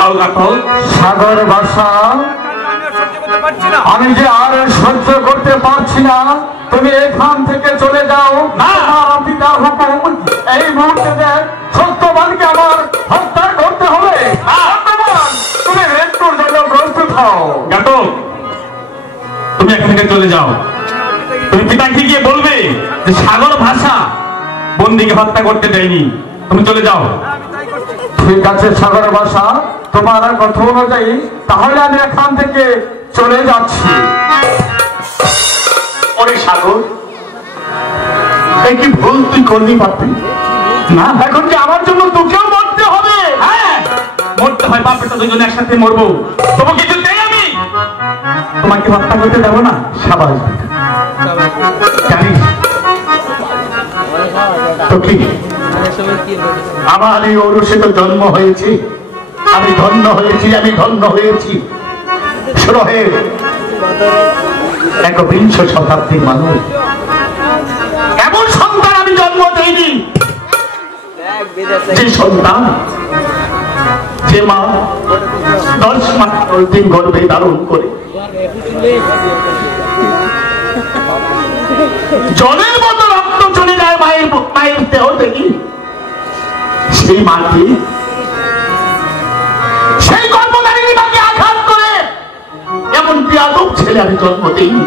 সাগর ভাষা আমি যে আর সহ্য করতে পারছি না, তুমি এখান থেকে চলে যাও। পিতার হুকুম, এই মুহূর্তে সত্যবানকে আমার হত্যা করতে হবে। তুমি মৃত্যুর জন্য প্রস্তুত হও। তুমি এখান থেকে চলে যাও। তুমি পিতাকে গিয়ে বলবে যে সাগর ভাষা বন্দিকে হত্যা করতে দেয়নি, তুমি চলে যাও। ঠিক আছে সাগর ভাষা, তোমার কথা অনুযায়ী তাহলে আমি এখান থেকে চলে যাচ্ছি। ওরে সাগর, এই কি ভুল তুই করবি বাপি? না, এখন কি আমার জন্য তোকেও মরতে হবে? হ্যাঁ, মরতে হয়। বাপ বেটা দুজনে একসাথে মরবো। তবু কিছুতেই আমি তোমাকে হত্যা করতে দেবো না। সাবাস। জানিস তো কি, আমার এই ঔরসে তো জন্ম হয়েছে, আমি ধন্য হয়েছি, আমি ধন্য হয়েছি। একবিংশ শতাব্দীর মানুষ, এমন সন্তান আমি জন্ম দেইনি যে সন্তান, যে মা 10 মাস 10 দিন গর্ভে ধারণ করে জলের মতো রক্ত চলে যায় মায়ের দেহ থেকে, সেই মাকে, সেই গর্ভধারিণী মাকে আঘাত করে এমন বেয়াদব ছেলে আমি জন্ম দিইনি।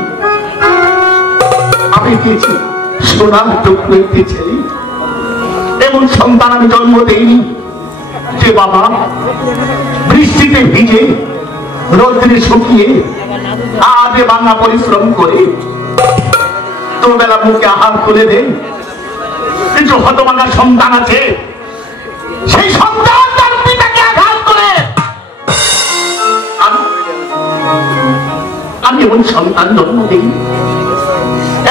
আমি দিয়েছি সোনার টুকরো একটি ছেলে, এমন সন্তান আমি জন্ম দেইনি যে বাবা বৃষ্টিতে ভিজে রোদ্রে শুকিয়ে আগে বাংলা পরিশ্রম করে দুবেলা মুখে আহার তুলে দেয়। কিছু হতভাগা সন্তান আছে, সেই সন্তান তার পিতাকে আঘাত করে। আমি এমন সন্তান জন্ম দিই,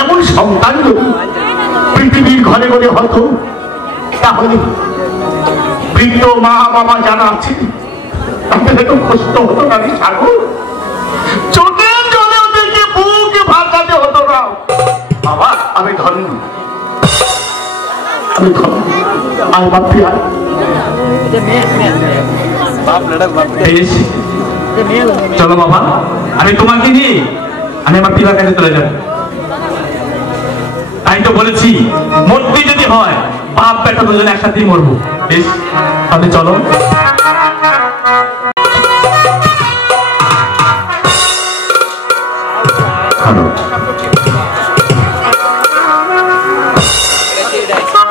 এমন সন্তান যদি পৃথিবীর ঘরে ঘরে হতো, তাহলে বৃদ্ধ মা বাবা যারা আছে তাদের এত কষ্ট হতো না। সাগর, চোখের জলে ওদেরকে বুকে ভাসাতে হতো না। বাবা, আমি ধন্য, আমি ধন্য। আর বাপি আর চলো বাবা, আমি তোমাকে নিয়ে আমি আমার পিতার কাছে চলে যাব। তাই তো বলেছি, মরতে যদি হয় বাপ বেটা দুজনে একসাথেই মরবো। বেশ, তাহলে চলো।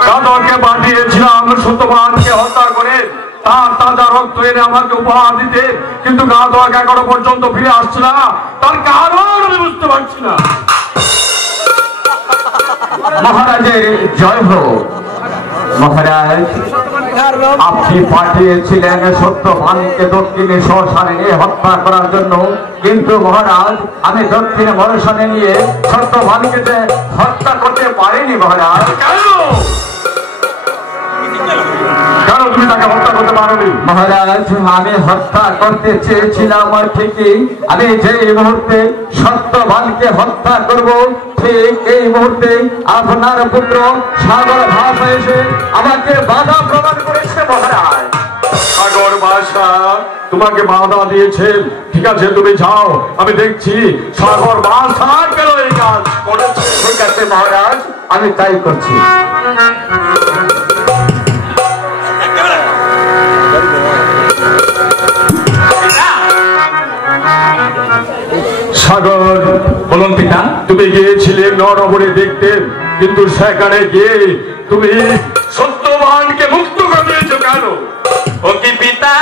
কাদরকে পাঠিয়েছিলাম সত্যবানকে হত্যা করে তার তাজা রক্ত এনে আমাকে উপহার দিতে, কিন্তু গাদক এখনো পর্যন্ত ফিরে আসছে না। তার কারণ আমি বুঝতে পারছি না। মহারাজের জয় হোক। মহারাজ, আপনি পাঠিয়েছিলেন সত্যবানকে দক্ষিণে শ্মশানে নিয়ে হত্যা করার জন্য, কিন্তু মহারাজ আমি দক্ষিণে শ্মশানে নিয়ে সত্যবানকে যে হত্যা করতে পারিনি। মহারাজ, কেন তুমি তাকে হত্যা করতে পারোনি? মহারাজ, আমি হত্যা করতে চেয়েছিলাম ঠিকই, আমি যে মুহূর্তে সত্যবানকে হত্যা করব ঠিক এই মুহূর্তে আপনার পুত্র সাগর ভাষা এসে আমাকে বাধা প্রদান করেছে। মহারাজ, সাগর ভাষা তোমাকে বাধা দিয়েছেন, ঠিক আছে তুমি যাও, আমি দেখছি সাগর ভাষা কেন এই কাজ করেছে। ঠিক আছে মহারাজ, আমি তাই করছি। সাগর, বলুন পিতা। তুমি গিয়েছিলে নরবরে দেখতে, কিন্তু সেখানে গিয়ে তুমি সত্যবানকে মুক্ত করে দিয়েছো কেন? ও কি পিতা,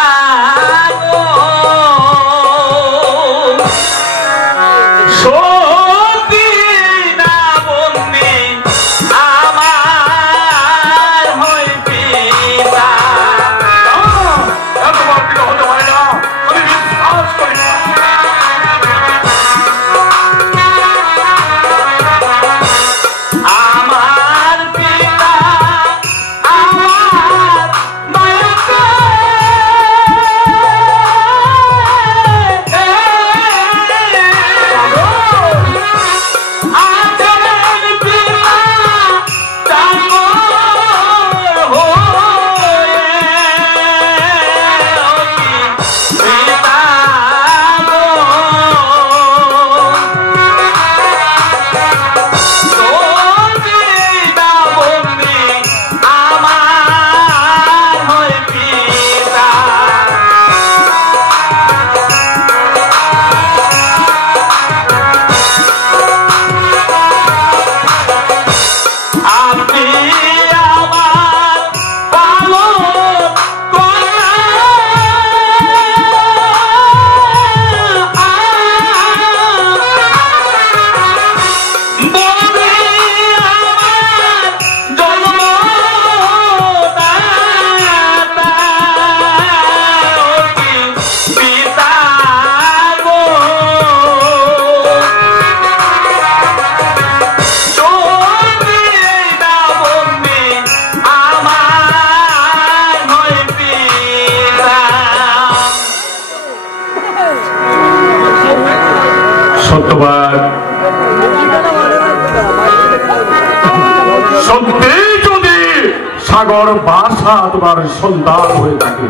সাগর বাসা তোমার সন্তান হয়ে থাকে,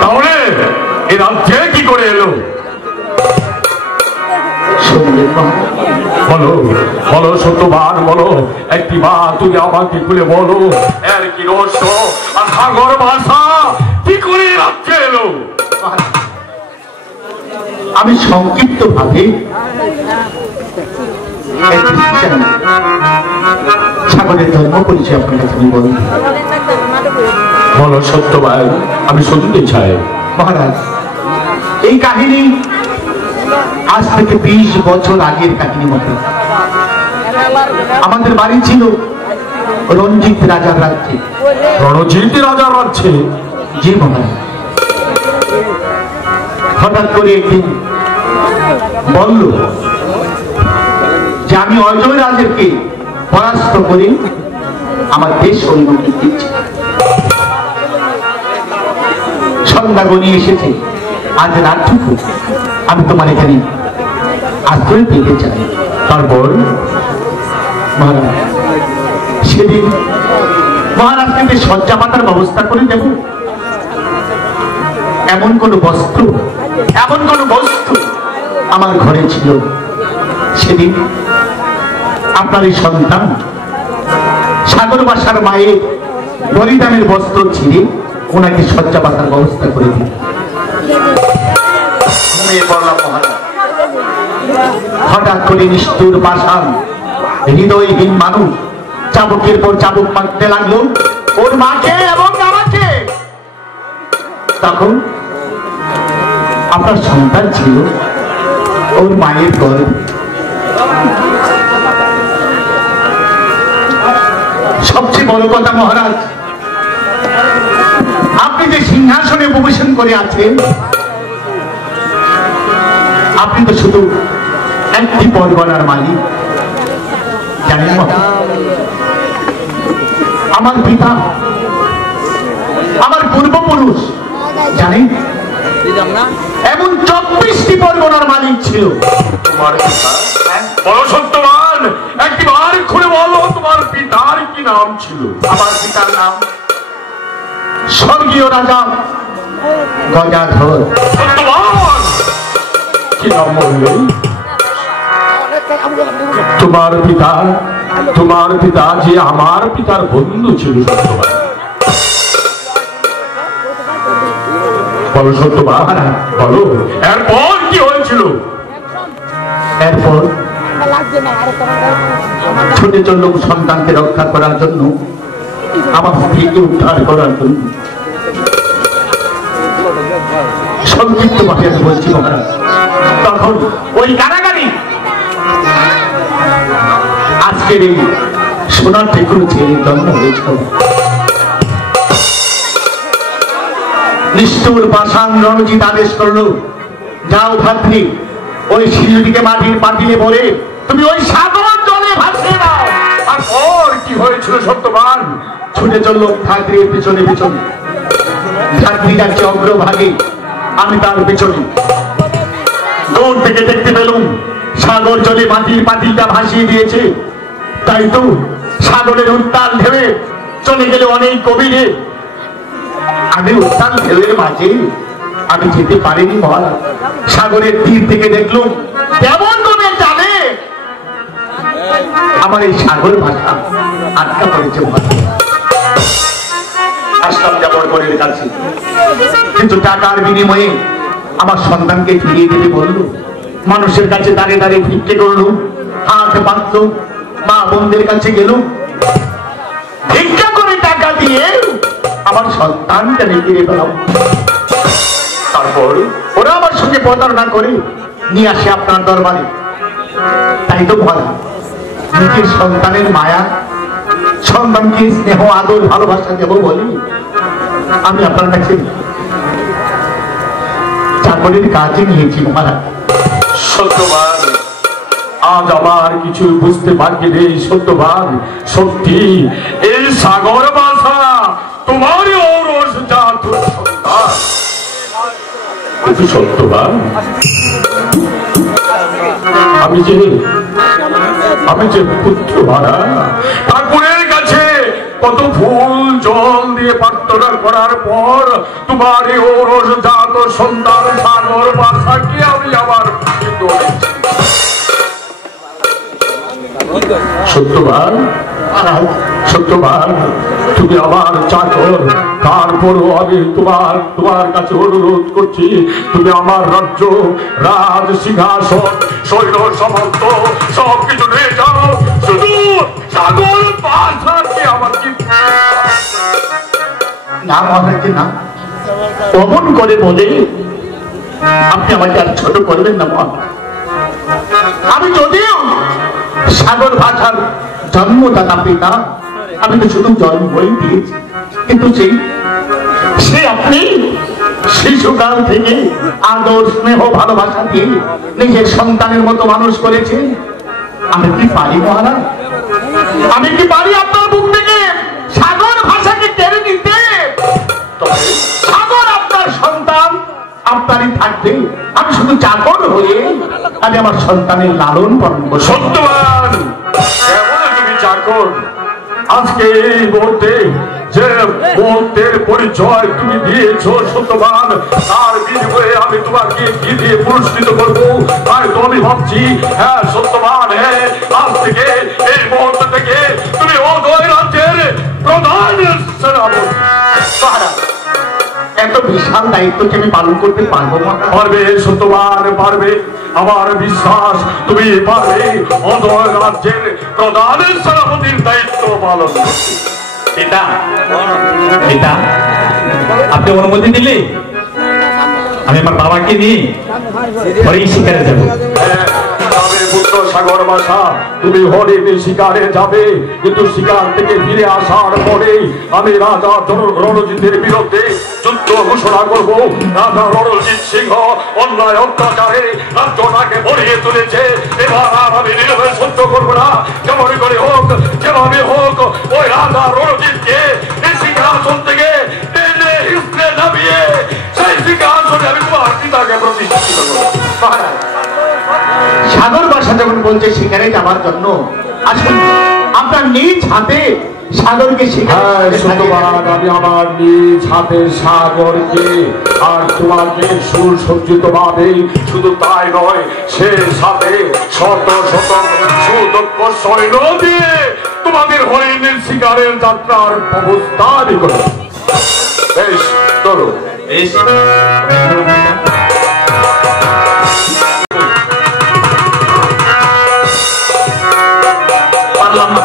তাহলে এ রাজ্যে কি করে এলো? বলো বলো সত্যবান, বলো একটি মা, তুমি আমাকে খুলে বলো এর কি রহস্য, আর সাগর ভাষা কি করে রাজ্যে এলো? আমি সংক্ষিপ্ত ভাবে সাগরের জন্ম পরিচয় আপনার কাছে আমি বলি। বলো সত্যবান, আমি শুনতে চাই। মহারাজ, এই কাহিনী আজ থেকে 20 বছর আগের কাহিনী মতো। আমাদের বাড়ি ছিল রঞ্জিত রাজার রাজ্যে। রণজিৎ রাজার রাজ্যে? জি মহারাজ। হঠাৎ করে একদিন বলল যে আমি অজয় রাজেরকে পরাস্ত করে আমার দেশ অভিমুখে দিচ্ছি। সন্ধ্যা গনিয়ে এসেছে, আজ রাতটুকু আমি তোমার এখানে আশ্রয় পেতে চাই। তারপর মহারাজ, সেদিন মহারাজকে শয্যা পাতার ব্যবস্থা করে দেব। এমন কোন বস্তু আমার ঘরে ছিল। সেদিন আপনার এই সন্তান সাগর বাসার মায়ের বলিদানের বস্ত্র ছিঁড়ে ওনাকে শয্যা পাতার ব্যবস্থা করে দিন। হঠাৎ করে নিষ্ঠুর পাষাণ হৃদয়হীন মানুষ চাবুকের পর চাবুক মারতে লাগলো ওর মাকে এবং আমাকে। তখন আপনার সন্তান ছিল ওর মায়ের গর্ভে। সবচেয়ে বড় কথা মহারাজ, আপনি যে সিংহাসনে উপবেশন করে আছেন, আপনি তো শুধু একটি পরগনার মালিক। জানেন আমার পিতা, আমার পূর্বপুরুষ জানেন এমন 24টি পরগনার মালিক ছিল। তোমার পিতা? বলো সত্যবান, একবার খুলে বলো তোমার পিতার কি নাম ছিল? আমার পিতার নাম স্বর্গীয় রাজা গজাধর। সত্যবান, কি নাম বললেন? তোমার পিতা যে আমার পিতার বন্ধু ছিল। সত্যবান, বলো সত্যবান, বলো এরপর কি হয়েছিল? এরপর ছুটে চলল সন্তানকে রক্ষা করার জন্য, আমার স্ত্রীকে উদ্ধার করার জন্য। সংক্ষিপ্ত ভাবে আমি বলছি মহারাজ, তখন ওই কারাগারে আজকের এই সোনার ঠেকুর ছেলের জন্ম হয়েছিল। নিষ্ঠুর পাষাণ রণজিৎ আদেশ করলো, যাও ভাতৃ, ওই শিশুটিকে মাটির পাতিলে ভরে তুমি ওই সাগর জলে ভাসিয়ে দাও। আর ওর কি হয়েছিল সত্যবান? ছুটে চললো ভাতৃর পিছনে পিছনে। ভাতৃ যাচ্ছে অগ্রভাগে, আমি তার পিছনে। দূর থেকে দেখতে পেলাম সাগর জলে মাটির পাতিলটা ভাসিয়ে দিয়েছে। তাই তো সাগরের উত্তাল ঢেউয়ে চলে গেলে অনেক গভীরে। আমি উত্তাল ঢেউয়ের মাঝে আমি যেতে পারিনি মহারাজ। সাগরের তীর থেকে দেখলাম কেমন করে জানে আমার এই সাগর ভাষা আটকা পড়েছে। আসলাম যাবরের কাছে, কিন্তু টাকার বিনিময়ে আমার সন্তানকে ফিরিয়ে দিতে বলল। মানুষের কাছে দাঁড়িয়ে দাঁড়িয়ে ভিক্ষে করলো, হাত বাঁধলো, মা বোনদের কাছে গেল, ভিক্ষা করে টাকা দিয়ে আমার সন্তানটা ফিরে পেলাম। তারপর ওরা আমার সঙ্গে প্রতারণা করে নিয়ে আসে আপনার দরবারে। তাই তো বলা, নিজের সন্তানের মায়া, সন্তানকে স্নেহ আদর ভালোবাসা দেব বলে আমি আপনার কাছে চাকরির কাজে নিয়েছি মহারাজ। সত্যবান, আজ আমার কিছু বুঝতে বাকি নেই। সত্যবান, সত্যি এই সাগর ভাষা তোমারই ঔরস জাত সন্তান। সত্যবান, আমি যে পুত্র হারা ঠাকুরের কাছে কত ফুল জল দিয়ে প্রার্থনা করার পর তোমার এই ওরস জাত সন্তান সাগর ভাষাকে আমি আবার সত্যবান সত্যবান তুমি আমার চাকর, তারপরও আমি তোমার কাছে অনুরোধ করছি, তুমি আমার রাজ্য, রাজ সিংহাসন, সৈন্য সামন্ত সবকিছু নিয়ে যাও, শুধু সাগর ভাষাকে আমার কি না মহারাজ না অমন করে বলে আপনি আমাকে আর ছোট করবেন না মহারাজ। আমি যদিও সাগর ভাষার জন্মদাতা পিতা, আমি তো শুধু জন্মই দিয়েছি, কিন্তু সে আপনি শিশুকাল থেকে আদর স্নেহ ভালোবাসা দিয়ে নিজের সন্তানের মতো মানুষ করেছে। আমি কি পারি মহারাজ, আমি কি পারি আপনার বুক থেকে সাগর ভাষাকে কেড়ে নিতে? সাগর আপনার সন্তান, আপনারই থাকবে, আমি শুধু চাকর হয়ে আমি আমার সন্তানের লালন পালন করব। সত্যবান তুমি চাকর, আজকে এই মুহূর্তে যে মুহূর্তের পরিচয় তুমি দিয়েছ সত্যবান, তার বিনিময়ে আমি তোমাকে কি দিয়ে পুরস্কৃত করবো, তাই তো আমি ভাবছি হ্যাঁ সত্যবান, হ্যাঁ আজ থেকে এই মুহূর্ত থেকে তুমি অদয় রাজ্যের প্রধান এত বিশাল দায়িত্বকে আমি পালন করতে পারবো না। পারবে সত্যবান পারবে, আমার বিশ্বাস তুমি পারবে অদয় রাজ্যের প্রধান সেনাপতির দায়িত্ব পালন করতে। পিতা পিতা আপনি অনুমতি দিলে আমি আমার বাবাকে নিয়ে হরিণ শিকারে যাব। পুত্র সাগর ভাষা, তুমি হরিণ শিকারে যাবে, কিন্তু শিকার থেকে ফিরে আসার পরে আমি রাজা রণজিতের বিরুদ্ধে যুদ্ধ ঘোষণা করব। রাজা রণজিৎ সিংহ অন্যায় অত্যাচারে রাজ্যটাকে ভরিয়ে তুলেছে, এবার আর আমি নীরবে সহ্য করবো না। যেমন করে হোক, যেভাবে হোক, ওই রাজা রণজিৎকে এই সিংহাসন থেকে টেনে হিসড়ে নামিয়ে সেই সিংহাসনে আমি তোমার পিতাকে প্রতিষ্ঠিত করব। সাগর ভাষা যখন বলছে শিকারে যাওয়ার জন্য, আসুন আপনার নিজ হাতে সাগরকে আমি আমার নিজ হাতে সাগরকে আর তোমাকে সুসজ্জিত ভাবে, শুধু তাই নয় সে সাথে শত শত সুদক্ষ সৈন্য দিয়ে তোমাদের হরিণের শিকারের যাত্রার ব্যবস্থা আমি করব। বেশ চলো।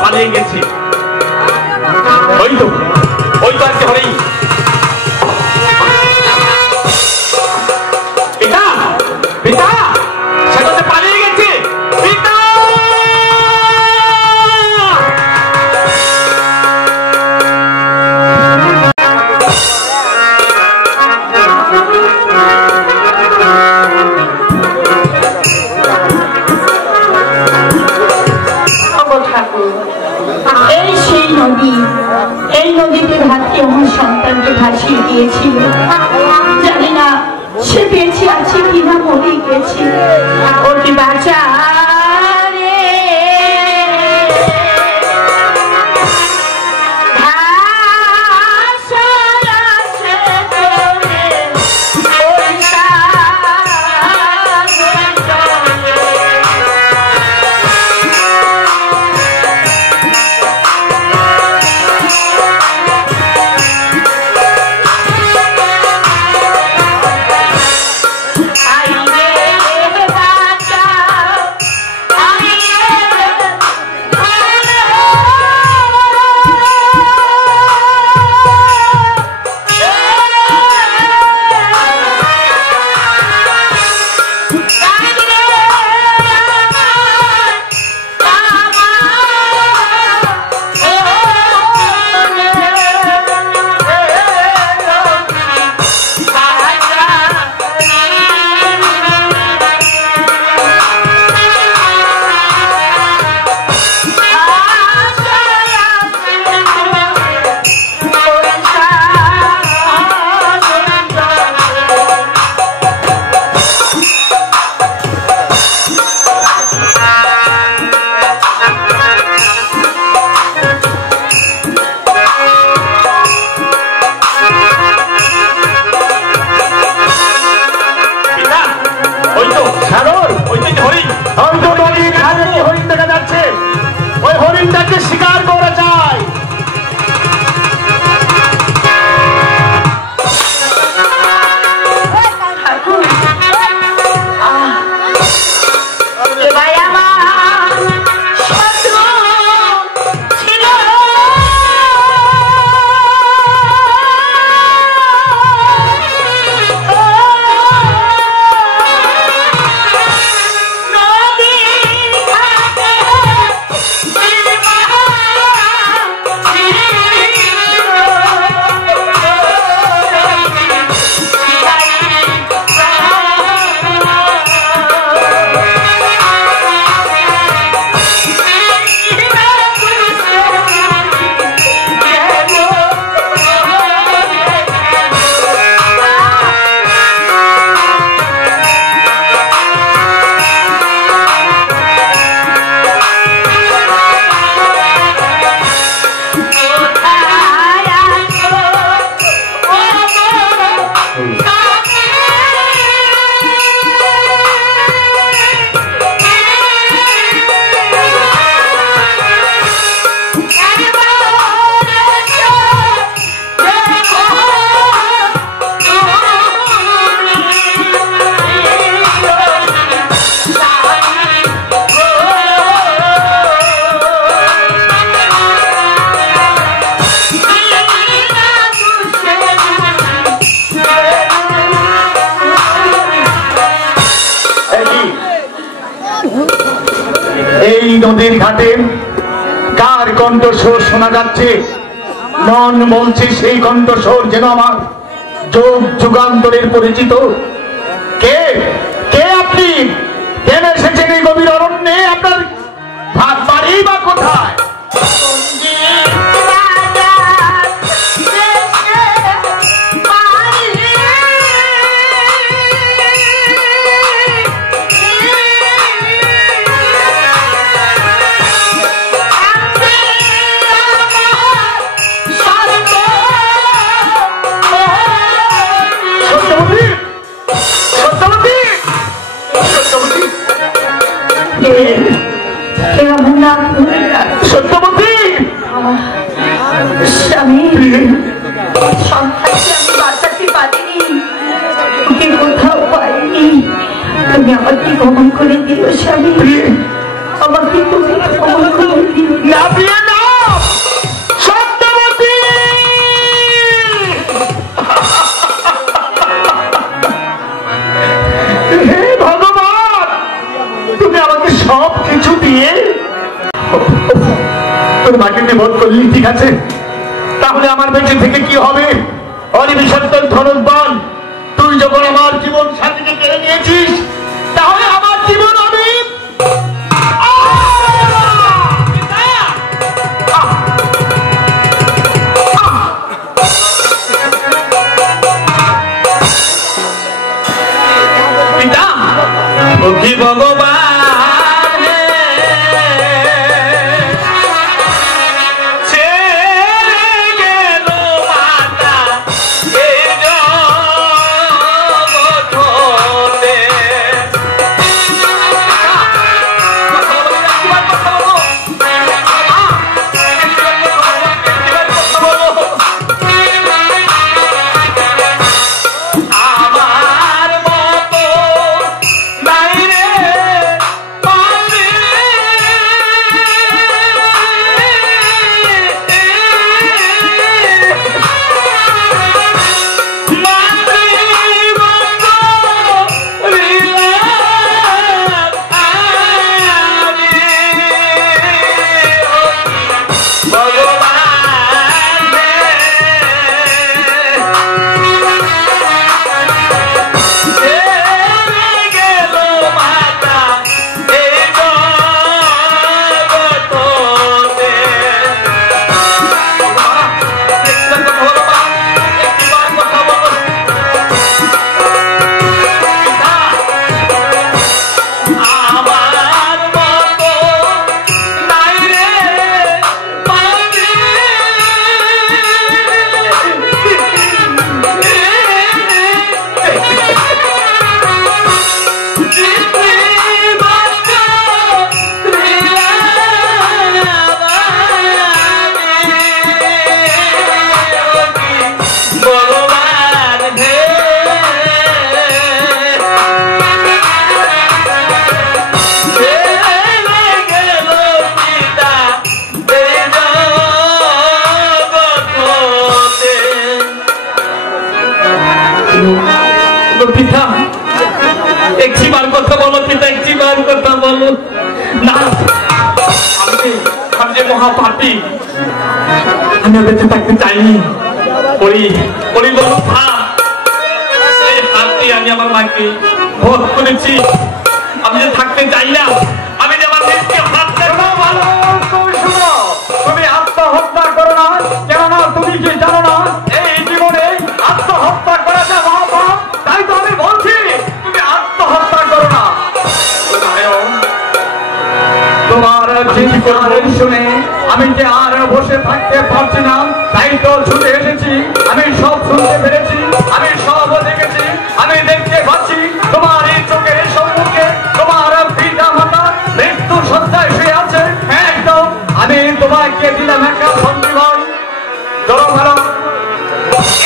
পালিয়ে গেছি, ওই তো আজকে হরেই পিতা পিতা সেটাতে পালিয়ে গেছে পিতা। এই নদীতে ভাতকে আমার সন্তানকে ভাসিয়ে দিয়েছিল, জানি না সে বেঁচে আছে কিনা মরে গেছে। ওকে বাঁচা নদীর ঘাটে কার কণ্ঠস্বর শোনা যাচ্ছে? মন বলছে সেই কণ্ঠস্বর যেন আমার যুগ যুগান্তরের পরিচিত। কে কে আপনি? কেন এসেছেন এই গভীর অরণ্যে? আপনার ভাত বাড়ি বা কোথায়? সত্যবতী, স্বামী, সন্তানকে আমি বাঁচাতে পারিনি, ওকে কোথাও পাইনি। তুমি আমাকে ক্ষমা করে দিও স্বামী, আমাকে তুমি ক্ষমা করে দিও। না প্রিয় না, সত্যবতী। হে ভগবান, তুমি আমাকে সব কিছু দিয়ে তোর মাকে নিবোধ করলি, ঠিক আছে? তাহলে আমার বেঁচে থেকে কি হবে? অনিবিসর্জন ধনুর্বল, তুই যখন আমার জীবন সাথীকে কেড়ে নিয়েছিস, তাহলে আমার জীবন আমি পিতা কি ভগবান ছেড়ে গেল মাতা এই জগতে। আমার মতো নাই রে পাশে, মাতৃবন্ধ রিলাম আমি ভগবান রে। ছেড়ে গেল মাতা এই জগতে। আমার মতো নাই রে পাশে, ভগবান হে ছেড়ে গেল পিতা এই জগতে। পিতা একটিবার কথা বলো, পিতা একটিবার কথা বলো। না, আমি যে মহাপাপী, আমি বেঁচে থাকতে চাইনি। ওই বলো এই হাত দিয়ে আমি আমার মাকে বধ করেছি। আমি যে থাকতে চাই না, আমি যে আমার নিজকে হাত দেবো। ভালো তুমি শুনো, তুমি আত্মহত্যা করো না। কেননা তুমি কি জানো না এই জীবনে আত্মহত্যা করা যে মহাপাপ? তাই তো আমি বলছি তুমি আত্মহত্যা করো না। তোমার চিৎকার শুনে আমি যে আর বসে থাকতে পারছি না, তাই তো ছুটে এসেছি। আমি সব শুনতে পেরেছি, আমি সব দেখেছি, আমি দেখতে পাচ্ছি তোমার এই চোখের সম্মুখে তোমার পিতা মাতা মৃত্যু সজ্জায় শুয়ে আছে। একদম আমি তোমাকে দিলাম একটা সঞ্জীবন। ধরো ভালো,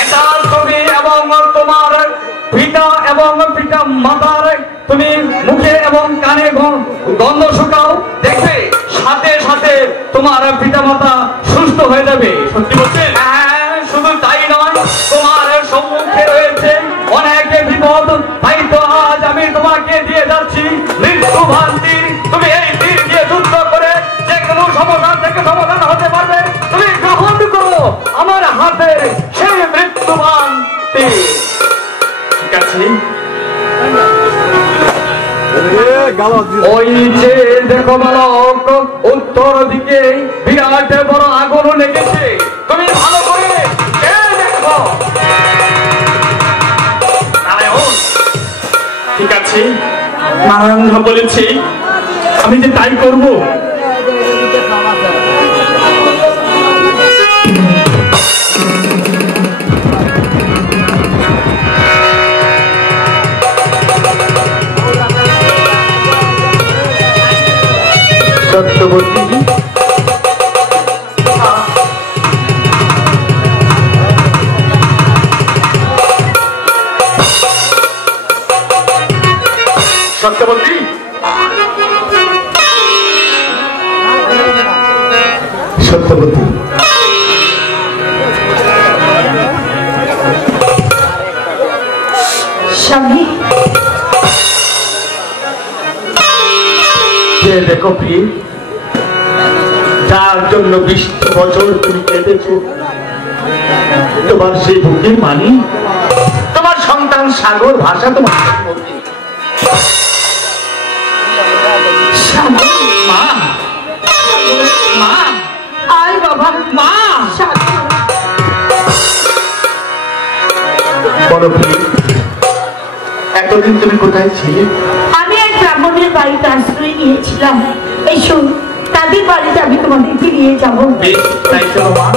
এটা তুমি এবং তোমার পিতা এবং পিতা মাতার তুমি মুখে এবং কানে গন্ধ শুকাও, দেখবে সাথে সাথে তোমার পিতা মাতা সুস্থ হয়ে যাবে। সত্যি বলছেন? হ্যাঁ, শুধু তাই নয়, তোমার সম্মুখে রয়েছে অনেক বিপদ। তাই তো আজ আমি তোমাকে দিয়ে যাচ্ছি মৃত্যু ভান্তি। তুমি এই তীর দিয়ে যুদ্ধ করে আছে। ওই যে দেখো বালক, উত্তর দিকে বিরাট বড় আগুন লেগেছে, তুমি ভালো করে দেখো। নারায়ণ, ঠিক আছে, নারায়ণ যা বলেছে আমি যে তাই করব। সত্যবতী, সত্যবতী, সত্যবতী, স্বামী, যে দেখো প্রিয়, যার জন্য 20 বছর তুমি কেটেছ, তোমার সেই বুকের মানি, তোমার সন্তান সাগর ভাষা তোমার মধ্যে। স্বামী, মা, মা, আয় বাবা, মা, স্বামী, বলো প্রিয়, এতদিন তুমি কোথায় ছিলে? আমি এক ব্রাহ্মণের বাড়িতে আশ্রয় নিয়েছিলাম। এসো, তাদের বাড়িতে আমি তোমাদেরকে নিয়ে যাবো। বেশ, তাই চলো মা।